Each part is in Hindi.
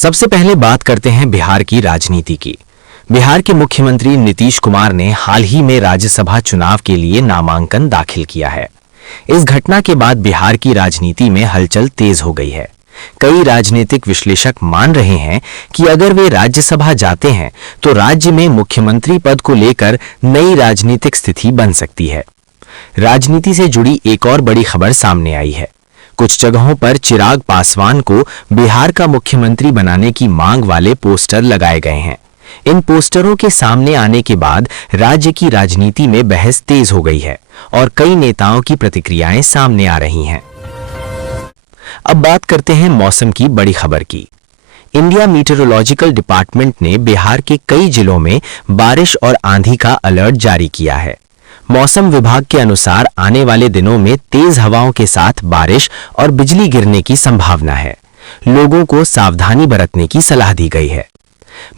सबसे पहले बात करते हैं बिहार की राजनीति की। बिहार के मुख्यमंत्री नीतीश कुमार ने हाल ही में राज्यसभा चुनाव के लिए नामांकन दाखिल किया है। इस घटना के बाद बिहार की राजनीति में हलचल तेज हो गई है। कई राजनीतिक विश्लेषक मान रहे हैं कि अगर वे राज्यसभा जाते हैं तो राज्य में मुख्यमंत्री पद को लेकर नई राजनीतिक स्थिति बन सकती है। राजनीति से जुड़ी एक और बड़ी खबर सामने आई है। कुछ जगहों पर चिराग पासवान को बिहार का मुख्यमंत्री बनाने की मांग वाले पोस्टर लगाए गए हैं। इन पोस्टरों के सामने आने के बाद राज्य की राजनीति में बहस तेज हो गई है और कई नेताओं की प्रतिक्रियाएं सामने आ रही हैं। अब बात करते हैं मौसम की बड़ी खबर की। इंडिया मीटरोलॉजिकल डिपार्टमेंट ने बिहार के कई जिलों में बारिश और आंधी का अलर्ट जारी किया है। मौसम विभाग के अनुसार आने वाले दिनों में तेज हवाओं के साथ बारिश और बिजली गिरने की संभावना है। लोगों को सावधानी बरतने की सलाह दी गई है।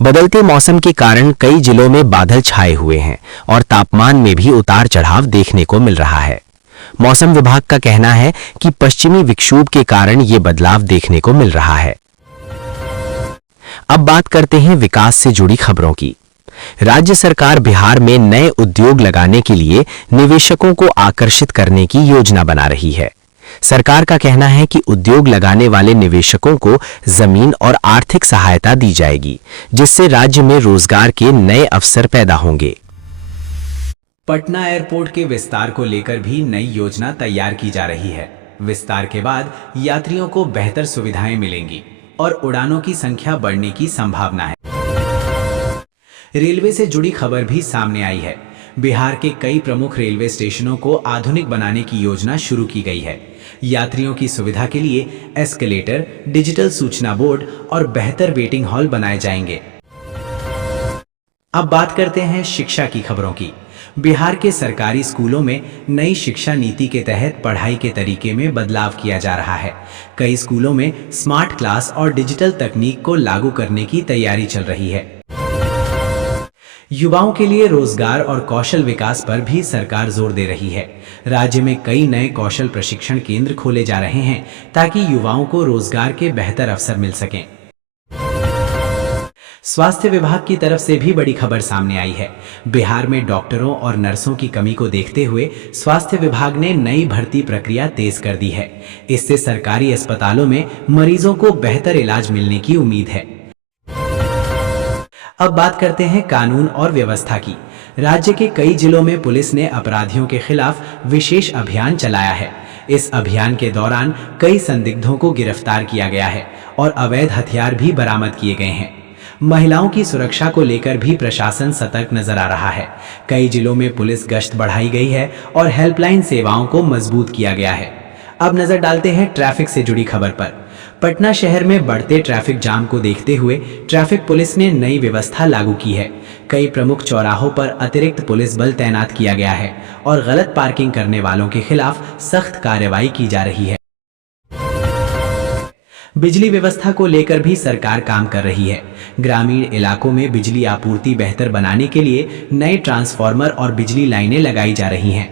बदलते मौसम के कारण कई जिलों में बादल छाए हुए हैं और तापमान में भी उतार चढ़ाव देखने को मिल रहा है। मौसम विभाग का कहना है कि पश्चिमी विक्षोभ के कारण ये बदलाव देखने को मिल रहा है। अब बात करते हैं विकास से जुड़ी खबरों की। राज्य सरकार बिहार में नए उद्योग लगाने के लिए निवेशकों को आकर्षित करने की योजना बना रही है। सरकार का कहना है कि उद्योग लगाने वाले निवेशकों को जमीन और आर्थिक सहायता दी जाएगी, जिससे राज्य में रोजगार के नए अवसर पैदा होंगे। पटना एयरपोर्ट के विस्तार को लेकर भी नई योजना तैयार की जा रही है। विस्तार के बाद यात्रियों को बेहतर सुविधाएं मिलेंगी और उड़ानों की संख्या बढ़ने की संभावना है। रेलवे से जुड़ी खबर भी सामने आई है। बिहार के कई प्रमुख रेलवे स्टेशनों को आधुनिक बनाने की योजना शुरू की गई है। यात्रियों की सुविधा के लिए एस्केलेटर, डिजिटल सूचना बोर्ड और बेहतर वेटिंग हॉल बनाए जाएंगे। अब बात करते हैं शिक्षा की खबरों की। बिहार के सरकारी स्कूलों में नई शिक्षा नीति के तहत पढ़ाई के तरीके में बदलाव किया जा रहा है। कई स्कूलों में स्मार्ट क्लास और डिजिटल तकनीक को लागू करने की तैयारी चल रही है। युवाओं के लिए रोजगार और कौशल विकास पर भी सरकार जोर दे रही है। राज्य में कई नए कौशल प्रशिक्षण केंद्र खोले जा रहे हैं ताकि युवाओं को रोजगार के बेहतर अवसर मिल सकें। स्वास्थ्य विभाग की तरफ से भी बड़ी खबर सामने आई है। बिहार में डॉक्टरों और नर्सों की कमी को देखते हुए स्वास्थ्य विभाग ने नई भर्ती प्रक्रिया तेज कर दी है। इससे सरकारी अस्पतालों में मरीजों को बेहतर इलाज मिलने की उम्मीद है। अब बात करते हैं कानून और व्यवस्था की। राज्य के कई जिलों में पुलिस ने अपराधियों के खिलाफ विशेष अभियान चलाया है। इस अभियान के दौरान कई संदिग्धों को गिरफ्तार किया गया है और अवैध हथियार भी बरामद किए गए हैं। महिलाओं की सुरक्षा को लेकर भी प्रशासन सतर्क नजर आ रहा है। कई जिलों में पुलिस गश्त बढ़ाई गई है और हेल्पलाइन सेवाओं को मजबूत किया गया है। अब नजर डालते हैं ट्रैफिक से जुड़ी खबर पर। पटना शहर में बढ़ते ट्रैफिक जाम को देखते हुए ट्रैफिक पुलिस ने नई व्यवस्था लागू की है। कई प्रमुख चौराहों पर अतिरिक्त पुलिस बल तैनात किया गया है और गलत पार्किंग करने वालों के खिलाफ सख्त कार्रवाई की जा रही है। बिजली व्यवस्था को लेकर भी सरकार काम कर रही है। ग्रामीण इलाकों में बिजली आपूर्ति बेहतर बनाने के लिए नए ट्रांसफार्मर और बिजली लाइनें लगाई जा रही हैं।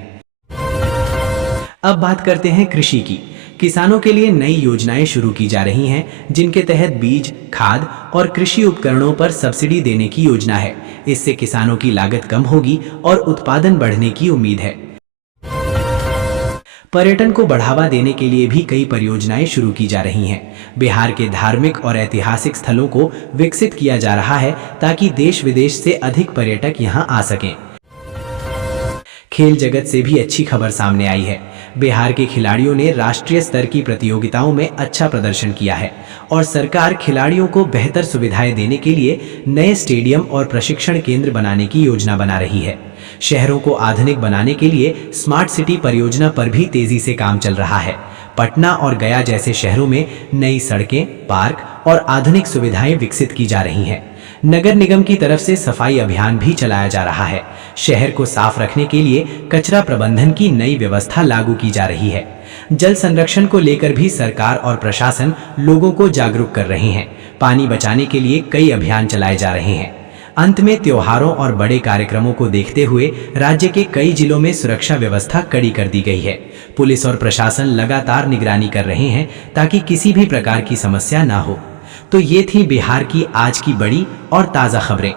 अब बात करते हैं कृषि की। किसानों के लिए नई योजनाएं शुरू की जा रही हैं, जिनके तहत बीज, खाद और कृषि उपकरणों पर सब्सिडी देने की योजना है। इससे किसानों की लागत कम होगी और उत्पादन बढ़ने की उम्मीद है। पर्यटन को बढ़ावा देने के लिए भी कई परियोजनाएं शुरू की जा रही हैं। बिहार के धार्मिक और ऐतिहासिक स्थलों को विकसित किया जा रहा है ताकि देश विदेश से अधिक पर्यटक यहां आ सकें। खेल जगत से भी अच्छी खबर सामने आई है। बिहार के खिलाड़ियों ने राष्ट्रीय स्तर की प्रतियोगिताओं में अच्छा प्रदर्शन किया है और सरकार खिलाड़ियों को बेहतर सुविधाएं देने के लिए नए स्टेडियम और प्रशिक्षण केंद्र बनाने की योजना बना रही है। शहरों को आधुनिक बनाने के लिए स्मार्ट सिटी परियोजना पर भी तेजी से काम चल रहा है। पटना और गया जैसे शहरों में नई सड़कें, पार्क और आधुनिक सुविधाएं विकसित की जा रही हैं। नगर निगम की तरफ से सफाई अभियान भी चलाया जा रहा है। शहर को साफ रखने के लिए कचरा प्रबंधन की नई व्यवस्था लागू की जा रही है। जल संरक्षण को लेकर भी सरकार और प्रशासन लोगों को जागरूक कर रहे हैं। पानी बचाने के लिए कई अभियान चलाए जा रहे हैं। अंत में त्योहारों और बड़े कार्यक्रमों को देखते हुए राज्य के कई जिलों में सुरक्षा व्यवस्था कड़ी कर दी गई है। पुलिस और प्रशासन लगातार निगरानी कर रहे हैं ताकि किसी भी प्रकार की समस्या ना हो। तो ये थी बिहार की आज की बड़ी और ताज़ा खबरें।